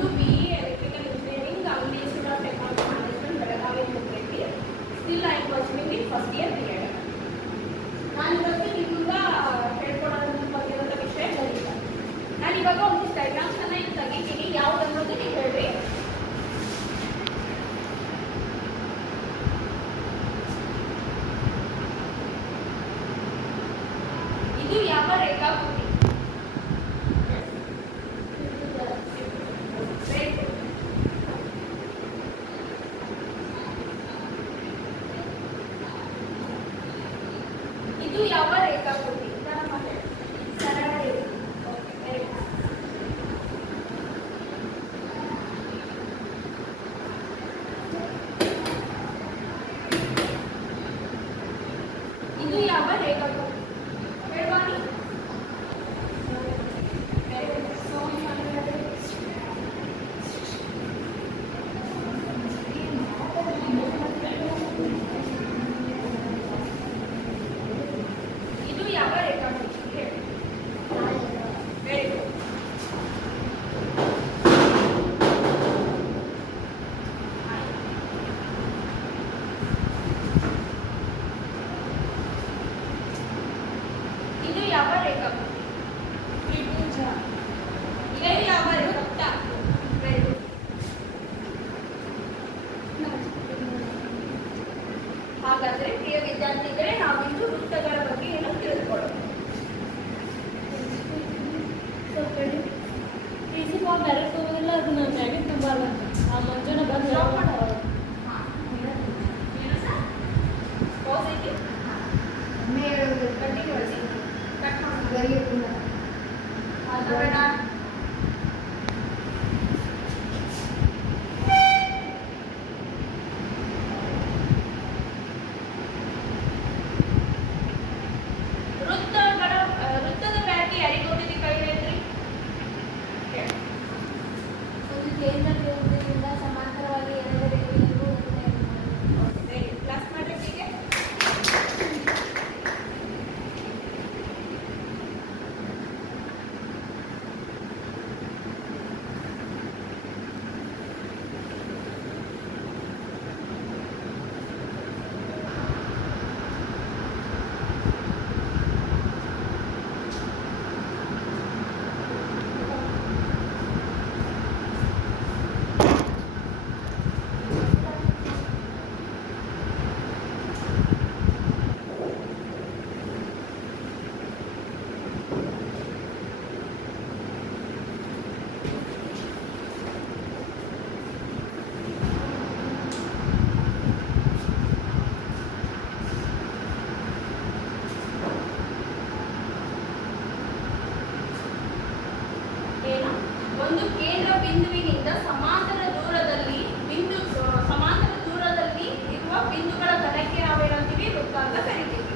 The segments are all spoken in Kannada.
ಒಂದು BE electrical engineering institute of technology management Belagavi ಮುಗಿದೈತಿ. Still I am pursuing in first year B.Ed. ನಾನು ಇವತ್ತು ನಿಮ್ಗೆ ಹೇಳ್ಕೊಡೋದ್ರ ಬಗ್ಗೆ ವಿಷಯ ಗಣಿತ. ನಾನು ಇವಾಗ ಒಂದಿಷ್ಟು ಡೈಗ್ರಾಮ್ಸ್ ಅನ್ನ ಇಲ್ಲಿ ತೆಗಿತೀನಿ. ಯಾವ್ದು ಅನ್ನೋದು ನೀವು ಹೇಳ್ರಿ. ಇದು ಯಾವ ರೇಖಾಕೃತಿ? ಇದು ಯಾವ ರೇಖಾಕೃತಿ? ಸರಳ ರೇಖೆ. ಇದು ಯಾವ ರೇಖಾಕೃತಿ? ಹೇಳ್ಬಾನಿ. ಇದು ಯಾವ ರೇಖಾಕೃತಿ? ಹೇಳಿ. Very good. ಇದು ಯಾವ ರೇಖಾಕೃತಿ? ತ್ರಿಭುಜ. ಇದು ಯಾವ ವೃತ್ತ? Very good. ಹಾಗಾದ್ರೆ ಪ್ರಿಯ ವಿದ್ಯಾರ್ಥಿಗಳೇ, ನಾವಿಂದು ವೃತ್ತಗಳ ಬಗ್ಗೆ ಏನೋ ತಿಳಿದುಕೊಳ್ಳೋಣ. ಡೈರೆಕ್ಟ್ ಹೋಗೋದಿಲ್ಲ, ಅದು ನಾನು ಮ್ಯಾಗಿನ ತುಂಬಲ್ಲ ಆ ಮಂಜುನ ಬಂದು ವೃತ್ತದ ವ್ಯಾಪ್ತಿ ಯಾರಿಗೆ ಗೊತ್ತಿದೆ? ಕೈ ಹೇಳ್ರಿ. ಒಂದು ಕೇಂದ್ರ ಬಿಂದುವಿನಿಂದ ಸಮಾಂತರವಾಗಿ ಎರಡು ರೇಖೆಗಳಿಗೂ ಕ್ಲಾಸ್ ಮಾಡೋಕ್ಕೆ ಒಂದು ಕೇಂದ್ರ ಬಿಂದುವಿನಿಂದ ಸಮಾಂತರ ದೂರದಲ್ಲಿ ಇರುವ ಬಿಂದುಗಳ ಘನಕ್ಕೆ ನಾವೇನಂತೀವಿ? ವೃತ್ತ ಅಂತ ಕರಿತೀವಿ.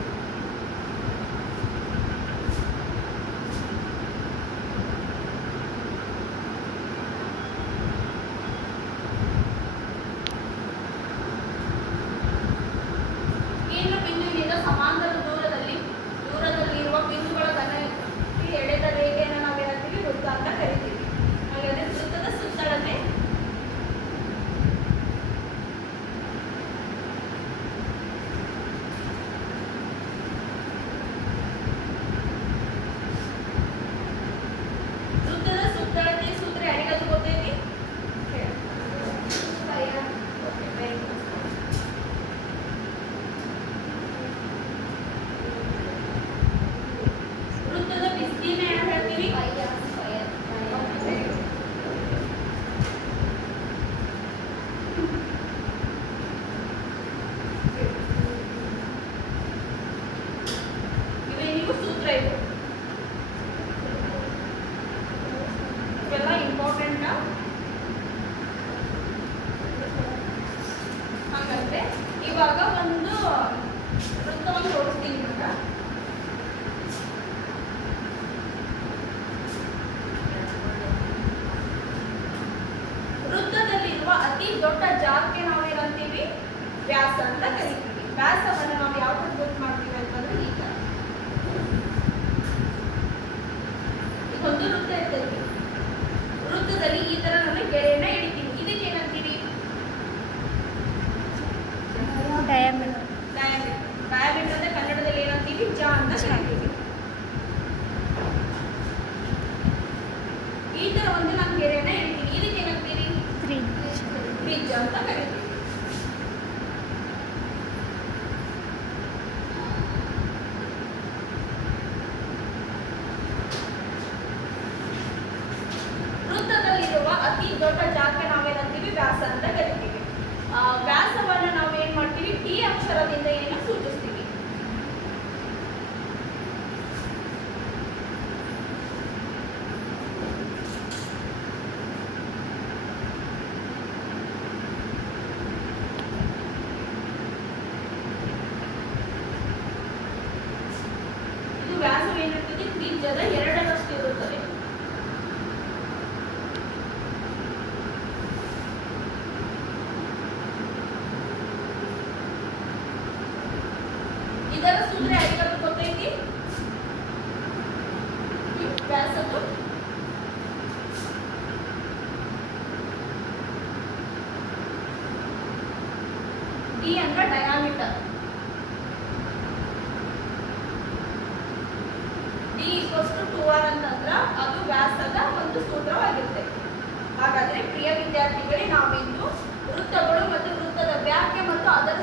ಕೇಂದ್ರ ಬಿಂದುವಿನಿಂದ ಸಮಾಂತರ ದೂರದಲ್ಲಿ ಇರುವ ಬಿಂದುಗಳ ಘನಕ್ಕೆ ಎಳೆದ ರೇಖೆಯನ್ನು ನಾವೇನಂತೀವಿ? ವೃತ್ತ ಅಂತ ಕರಿತೀವಿ. ಹಾಗಾದ್ರೆ ವೃತ್ತದ ಸುತ್ತಳತೆ ಸೂತ್ರ ಯಾರಿಗಾದ್ರೂ ಗೊತ್ತೈತಿ? ವೃತ್ತದ ವಿಸ್ತೀರ್ಣ ಏನು ಹೇಳ್ತೀವಿ? ಇವೇನಿಗೂ ಸೂತ್ರ ಇದೆ. ಇವೆಲ್ಲ ಇಂಪಾರ್ಟೆಂಟ್. ಹಾಗಾದ್ರೆ ಇವಾಗ ಒಂದು ವೃತ್ತವನ್ನು ತೋರಿಸ್ತೀನಿ ಇವಾಗ. ವೃತ್ತದಲ್ಲಿರುವ ಅತಿ ದೊಡ್ಡ ಜಾಗಕ್ಕೆ ನಾವೇನಂತೀವಿ? ವ್ಯಾಸ ಅಂತ ಕರಿತೀವಿ. ವ್ಯಾಸವನ್ನು ನಾವು ಯಾವ ಗೊತ್ತು ಮಾಡ್ತೀವಿ ಅಂತಂದ್ರೆ ಈ ತರ. ಒಂದು ವೃತ್ತ ಇರ್ತೈತಿ. ವೃತ್ತದಲ್ಲಿ ಈ ತರ ನಮಗೆ ಅಂತ ಕರಿತೀವಿ. ವೃತ್ತದಲ್ಲಿರುವ ಅತಿ ದೊಡ್ಡ ಜಾಗಕ್ಕೆ ನಾವೇನಂತೀವಿ ವ್ಯಾಸ ಅಂತ ಕರಿತೀವಿ. ವ್ಯಾಸವನ್ನ ನಾವು ಏನ್ ಮಾಡ್ತೀವಿ, ಟಿ ಅಕ್ಷರದಿಂದ ಏನು ಸೂಚಿಸ್ತೀವಿ. ಇದು ವ್ಯಾಸವೇನಿರ್ತದೆ, ತ್ರಿಜ್ಯದ 2ರಷ್ಟು ಇರುತ್ತದೆ. ಇದರ ಸೂತ್ರ ಯಾರಿಗಾದ್ರೂ ಗೊತ್ತೈತಿ? ವ್ಯಾಸದ್ದು ಡಿ ಅಂದ್ರೆ diameter. D equals to 2r ಅಂತಂದ್ರ ಅದು ವ್ಯಾಸದ ಒಂದು ಸೂತ್ರವಾಗಿರುತ್ತೆ. ಹಾಗಾದ್ರೆ ಪ್ರಿಯ ವಿದ್ಯಾರ್ಥಿಗಳೇ, ನಾವಿಂದು ವೃತ್ತಗಳು ಮತ್ತು ವೃತ್ತದ ವ್ಯಾಖ್ಯೆ ಮತ್ತು ಅದರ